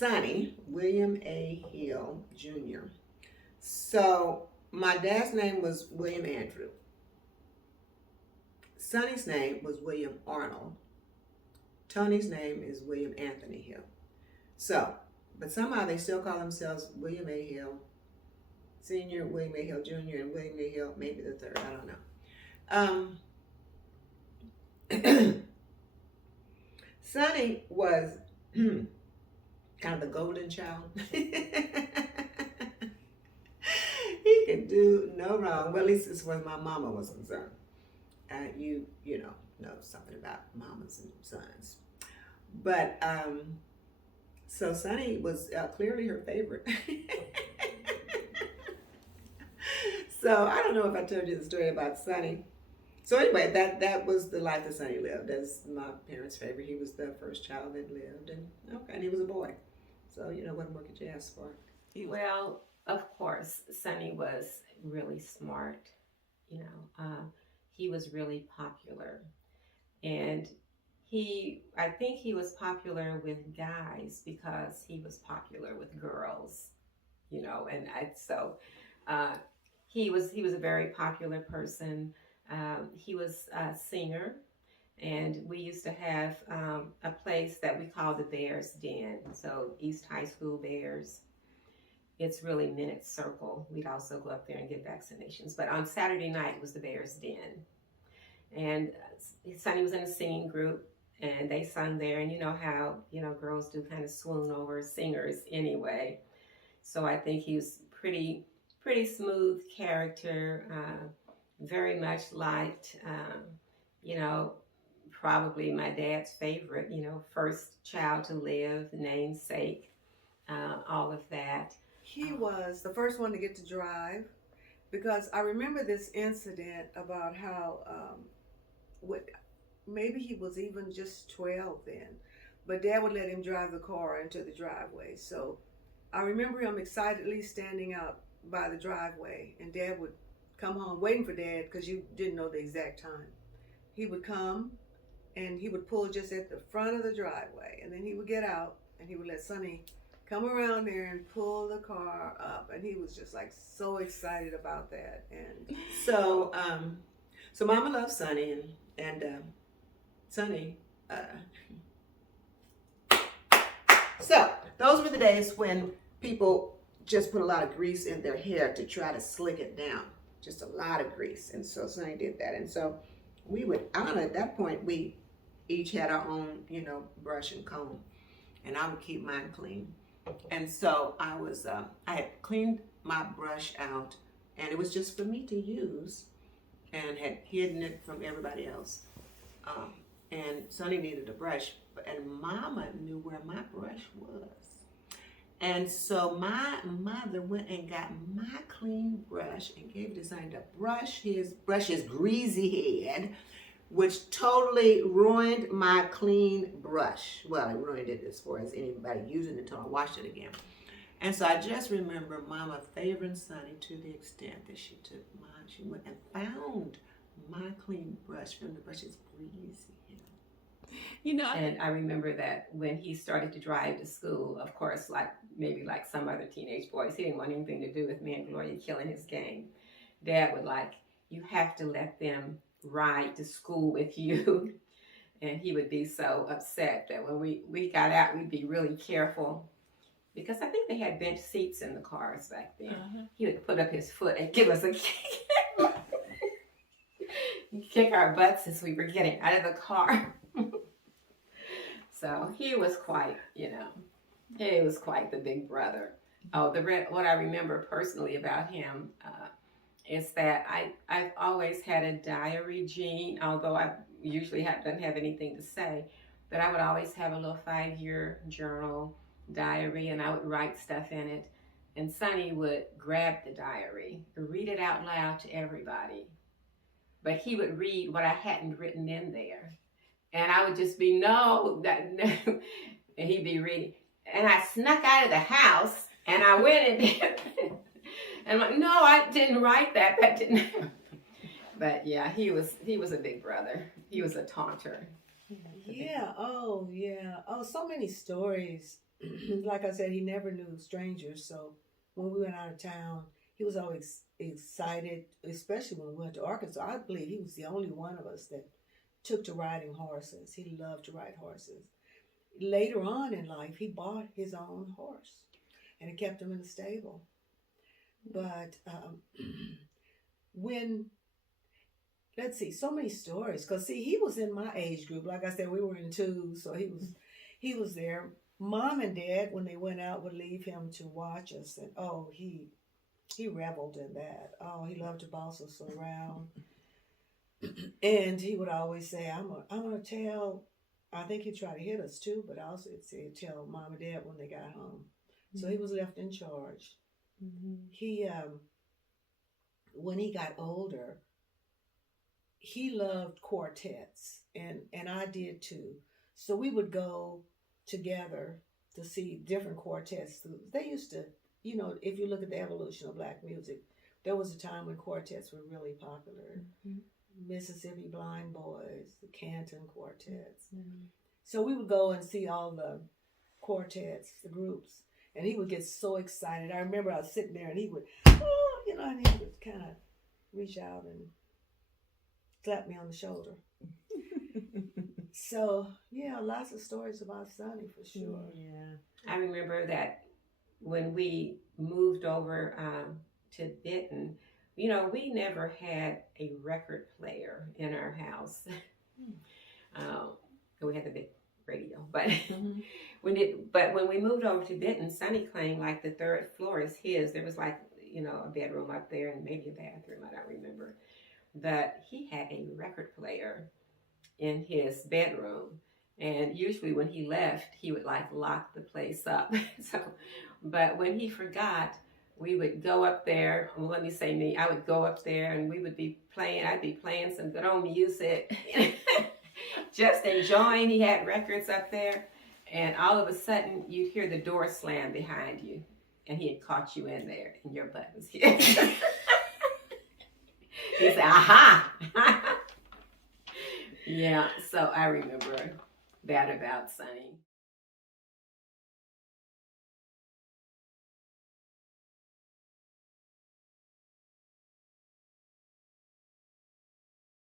Sonny, William A. Hill Jr. So my dad's name was William Andrew. Sonny's name was William Arnold. Tony's name is William Anthony Hill. So, but somehow they still call themselves William A. Hill Sr., William A. Hill Jr., and William A. Hill, maybe the third, I don't know. Sonny was kind of the golden child. He could do no wrong. Well, at least as far as my mama was concerned. You know something about mamas and sons. But so Sonny was clearly her favorite. So I don't know if I told you the story about Sonny. So anyway, that was the life that Sonny lived as my parents' favorite. He was the first child that lived, and he was a boy. So what more could you ask for? Well, of course, Sonny was really smart. He was really popular, and I think he was popular with guys because he was popular with girls. Uh, he was a very popular person. He was a singer, and we used to have a place that we called the Bears Den. So East High School Bears. It's really Minute Circle. We'd also go up there and get vaccinations. But on Saturday night, it was the Bears Den. And Sonny was in a singing group, and they sung there. And you know how, girls do kind of swoon over singers anyway. So I think he was pretty smooth character, very much liked, probably my dad's favorite, first child to live, namesake, all of that. He was the first one to get to drive, because I remember this incident about how maybe he was even just 12 then, but Dad would let him drive the car into the driveway. So I remember him excitedly standing out by the driveway, and Dad would come home waiting for Dad because you didn't know the exact time. He would come and he would pull just at the front of the driveway, and then he would get out and he would let Sonny come around there and pull the car up, and he was just like so excited about that. And so Mama loved Sonny, and Sonny. So those were the days when people just put a lot of grease in their hair to try to slick it down, just a lot of grease. And so Sonny did that, and so we would. I don't know. At that point, we each had our own, brush and comb, and I would keep mine clean. And so I had cleaned my brush out, and it was just for me to use, and had hidden it from everybody else. And Sonny needed a brush, and Mama knew where my brush was. And so my mother went and got my clean brush and gave it to Sonny to brush his greasy head, which totally ruined my clean brush. Well, it ruined it as far as anybody using it until I washed it again. And so I just remember Mama favoring Sonny to the extent that she took mine. She went and found my clean brush from the brush's greasy head. And I remember that when he started to drive to school, of course, maybe like some other teenage boys, he didn't want anything to do with me and Gloria killing his game. Dad would you have to let them ride to school with you. And he would be so upset that when we got out, we'd be really careful, because I think they had bench seats in the cars back then. He would put up his foot and give us a kick. Kick our butts as we were getting out of the car. So he was quite, he was quite the big brother. Oh, what I remember personally about him is that I've always had a diary gene, although I usually don't have anything to say, but I would always have a little 5-year journal diary, and I would write stuff in it. And Sonny would grab the diary, read it out loud to everybody, but he would read what I hadn't written in there. And I would just be, no, and he'd be reading. And I snuck out of the house, and I went and did and I'm like, no, I didn't write that. That didn't happen. But yeah, he was a big brother. He was a taunter. Yeah. Oh, yeah. Oh, so many stories like I said, he never knew strangers. So when we went out of town, he was always excited, especially when we went to Arkansas. I believe he was the only one of us that took to riding horses. He loved to ride horses. Later on in life, he bought his own horse and it kept him in the stable. But when, let's see, so many stories. Because, see, he was in my age group. Like I said, we were in twos, so he was there. Mom and Dad, when they went out, would leave him to watch us. And, oh, he reveled in that. Oh, he loved to boss us around. And he would always say, I'm going to tell, I think he'd try to hit us too, but also he'd say, tell Mom and Dad when they got home. So he was left in charge. He, when he got older, he loved quartets, and I did too. So we would go together to see different quartets. They used to, you know, if you look at the evolution of black music, there was a time when quartets were really popular. Mississippi Blind Boys, the Canton Quartets. So we would go and see all the quartets, the groups, and he would get so excited. I remember I was sitting there and he would, oh, you know, and he would kind of reach out and slap me on the shoulder. So, yeah, lots of stories about Sonny for sure. I remember that when we moved over to Benton, you know, we never had a record player in our house. We had the big radio, but when we moved over to Benton, Sonny claimed like the third floor is his. There was like, you know, a bedroom up there and maybe a bathroom, I don't remember. But he had a record player in his bedroom. And usually when he left, he would like lock the place up. But when he forgot, we would go up there. Well, let me say me. I would go up there and we would be playing. I'd be playing some good old music, just enjoying. He had records up there. And all of a sudden, you'd hear the door slam behind you. And he had caught you in there and your butt was here. He said, aha! Yeah, so I remember that about Sonny.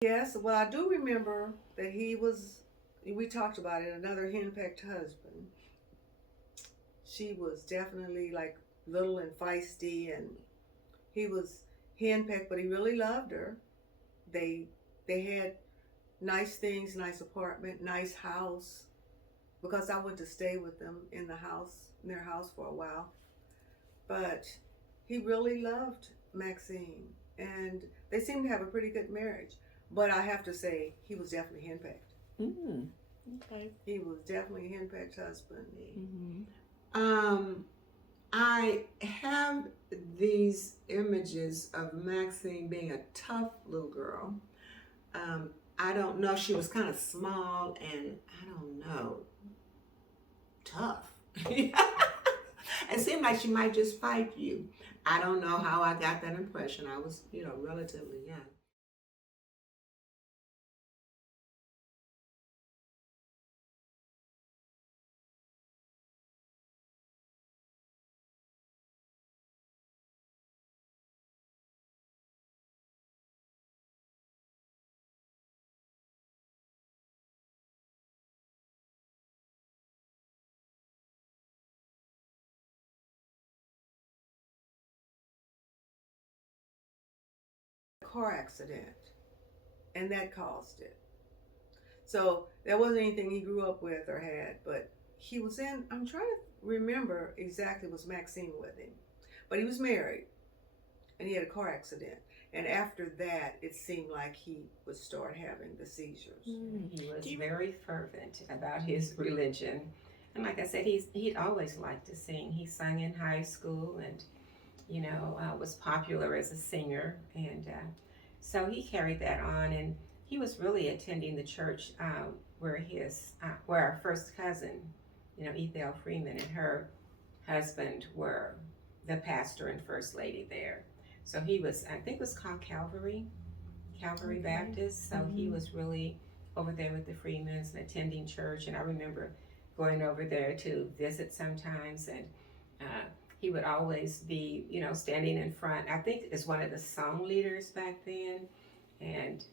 Yes, well, I do remember that we talked about it, another henpecked husband. She was definitely like little and feisty, and he was henpecked, but he really loved her. They had nice things, nice apartment, nice house, because I went to stay with them in their house for a while. But he really loved Maxine, and they seemed to have a pretty good marriage. But I have to say, he was definitely henpecked. Okay. He was definitely a henpecked husband. I have these images of Maxine being a tough little girl. I don't know. She was kind of small and I don't know, tough. It seemed like she might just fight you. I don't know how I got that impression. I was, you know, relatively young. Car accident, and that caused it. So there wasn't anything he grew up with or had, but he was in, I'm trying to remember exactly, was Maxine with him. But he was married, and he had a car accident. And after that, it seemed like he would start having the seizures. He was very fervent about his religion. And like I said, he'd always liked to sing. He sang in high school and, you know, was popular as a singer. And so he carried that on. And he was really attending the church where our first cousin, you know, Ethel Freeman and her husband were the pastor and first lady there. So he was, I think it was called Calvary Baptist. So he was really over there with the Freemans and attending church. And I remember going over there to visit sometimes, and he would always be, standing in front. I think as one of the song leaders back then, and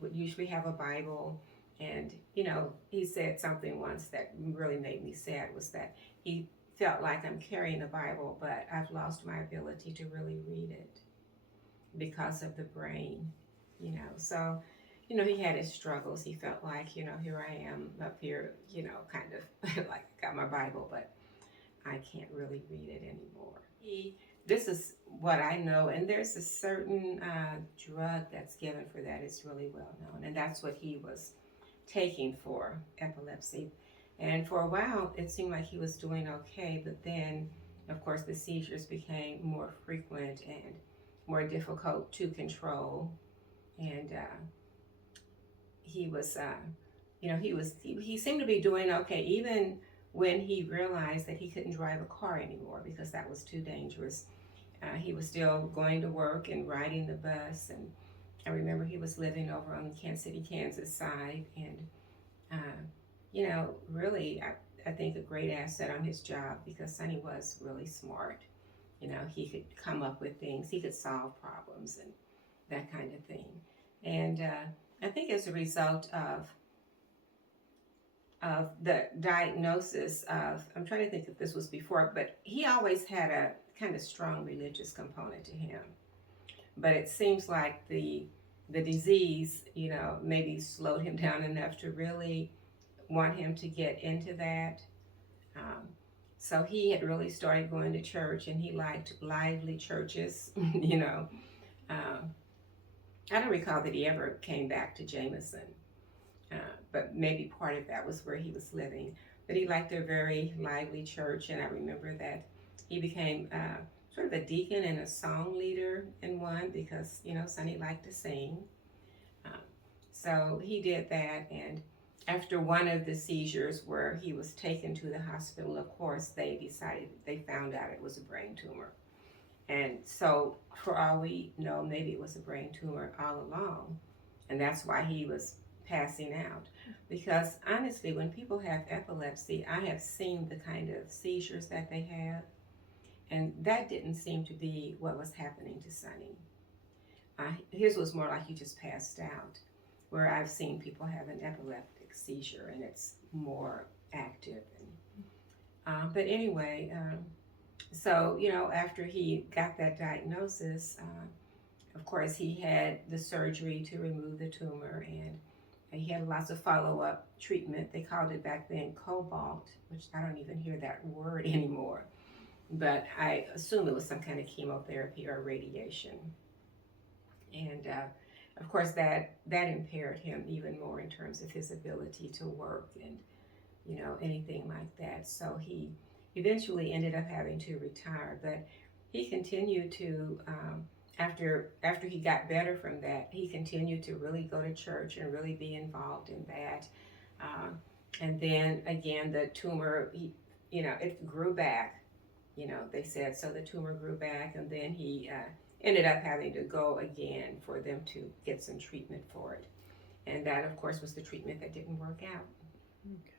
would usually have a Bible. And he said something once that really made me sad, was that he felt like, I'm carrying the Bible, but I've lost my ability to really read it because of the brain. So he had his struggles. He felt like, here I am up here, kind of like got my Bible, but I can't really read it anymore. This is what I know, and there's a certain drug that's given for that. It's really well known, and that's what he was taking for epilepsy. And for a while, it seemed like he was doing okay, but then, of course, the seizures became more frequent and more difficult to control. And he was, he seemed to be doing okay, even when he realized that he couldn't drive a car anymore because that was too dangerous. He was still going to work and riding the bus, and I remember he was living over on the Kansas City, Kansas side, and really, I think a great asset on his job, because Soney was really smart. He could come up with things, he could solve problems and that kind of thing. And I think as a result of the diagnosis of, I'm trying to think if this was before, but he always had a kind of strong religious component to him. But it seems like the disease, maybe slowed him down enough to really want him to get into that. So he had really started going to church, and he liked lively churches, I don't recall that he ever came back to Jameson, but maybe part of that was where he was living. But he liked a very lively church, and I remember that he became sort of a deacon and a song leader in one, because Soney liked to sing. So he did that, and after one of the seizures where he was taken to the hospital, of course, they found out it was a brain tumor. And so for all we know, maybe it was a brain tumor all along, and that's why he was passing out. Because honestly, when people have epilepsy, I have seen the kind of seizures that they have, and that didn't seem to be what was happening to Soney. His was more like he just passed out, where I've seen people have an epileptic seizure and it's more active. But anyway, so after he got that diagnosis, of course he had the surgery to remove the tumor, and he had lots of follow-up treatment. They called it back then cobalt, which I don't even hear that word anymore. But I assume it was some kind of chemotherapy or radiation. And of course that impaired him even more in terms of his ability to work and anything like that. So he eventually ended up having to retire, but he continued to, after he got better from that, he continued to really go to church and really be involved in that. And then again, the tumor, it grew back. They said, so the tumor grew back, and then he ended up having to go again for them to get some treatment for it. And that, of course, was the treatment that didn't work out. Okay.